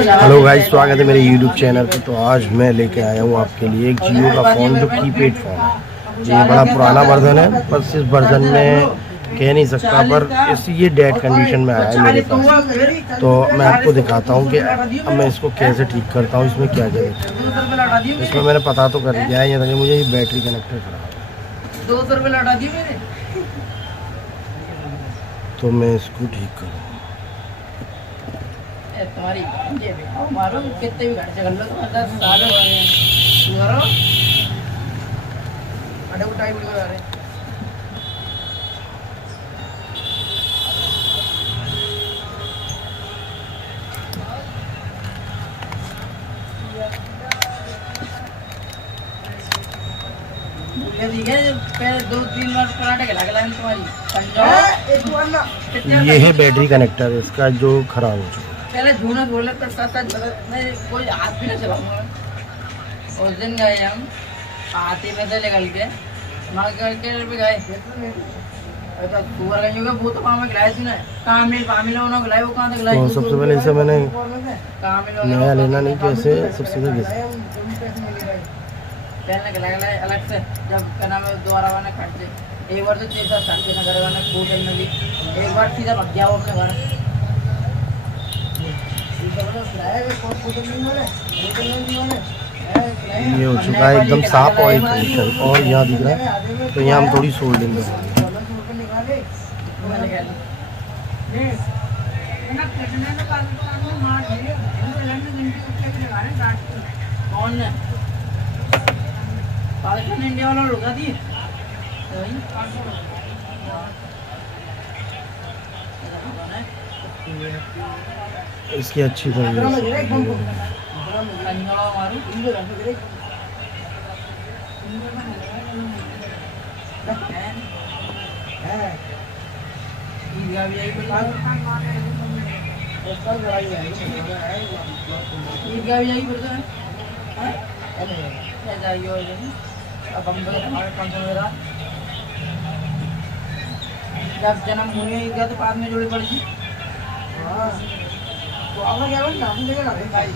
Hello guys, स्वागत है मेरे YouTube चैनल पे। तो आज मैं लेके आया हूँ आपके लिए एक जियो का फ़ोन जो कीपैड फ़ोन है। ये बड़ा पुराना वर्जन है, बस इस वर्जन में कह नहीं सकता, पर ये डेड कंडीशन में आया है मेरे पास। तो मैं आपको दिखाता हूँ कि अब मैं इसको कैसे ठीक करता हूँ, इसमें क्या क्या दिक्कत है। इसमें मैंने पता तो कर दिया है, ये मुझे ये बैटरी कनेक्टर खराब है। 200 रुपये लौटा दिए मैंने। तो मैं इसको ठीक करूँ। तुम्हारी मारो कितने भी घंटे कर लो, 10 साल हो गए हैं। अरे उठाई बिल्कुल आ रहे। पहले 2-3 बार कराटे के लग तुम्हारी। ये है बैटरी कनेक्टर, इसका जो खराब हो चुका है। पहले झूना बोला तो साथ मैं कोई हाथ भी ना चलाऊंगा। उस दिन गए हम हाथी में से निकल के मार करके भी गए। अच्छा सुअर गई होगा, वो तो काम में खिलाया तूने। कहाँ मिल पामिल खिलाए, वो कहाँ तक खिलाए। तो सबसे पहले इसे मैंने नया लेना नहीं, कैसे सबसे पहले पहले खिलाए अलग से। जब क्या नाम है दोबारा मैंने खर्चे एक बार तो 6-7 खर्चे न करे मैंने होटल में भी, एक बार सीधा भग गया अपने घर। ये हो चुका है एकदम साफ ऑयल कंडीशन, और यहाँ दिख रहा है। तो यहाँ हम थोड़ी सोल्डिंग करेंगे। इंडिया वाला रुका दी इसकी अच्छी तरीके जब जन्म होने गया तो बाद में जोड़ी पड़ी। तो आपका क्या बन नाम देगा ना भाई।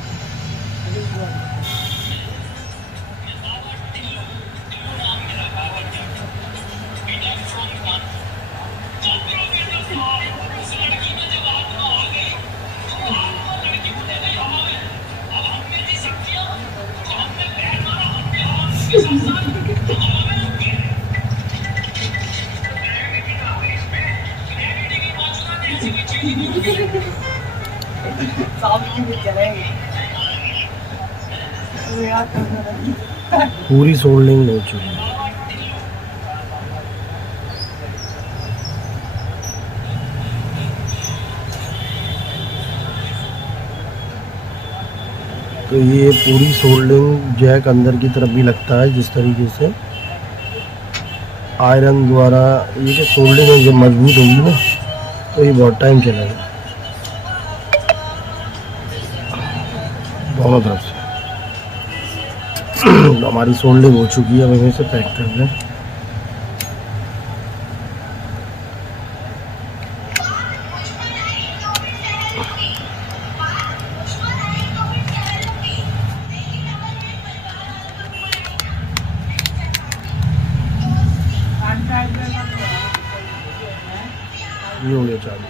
पूरी सोल्डिंग हो चुकी है। तो ये पूरी सोल्डिंग जैक अंदर की तरफ भी लगता है, जिस तरीके से आयरन द्वारा ये जो सोल्डिंग है जब मजबूत होगी ना, तो ये बहुत टाइम चलेगा दोनों तरफ से। हमारी सोल्डिंग हो चुकी है, अब हमें इसे पैक कर दें। ये हो गया चालू।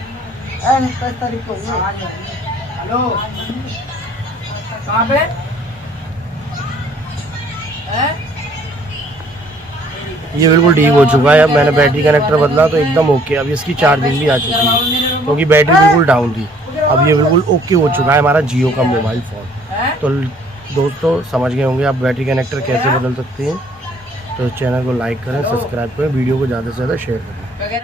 हेलो कहाँ पे ये बिल्कुल ठीक हो चुका है। अब मैंने बैटरी कनेक्टर बदला तो एकदम ओके। अब इसकी चार्जिंग भी आ चुकी है, क्योंकि बैटरी बिल्कुल डाउन थी। अब ये बिल्कुल ओके हो चुका है हमारा जियो का मोबाइल फ़ोन। तो दोस्तों समझ गए होंगे आप बैटरी कनेक्टर कैसे बदल सकते हैं। तो चैनल को लाइक करें, सब्सक्राइब करें, वीडियो को ज़्यादा से ज़्यादा शेयर करें।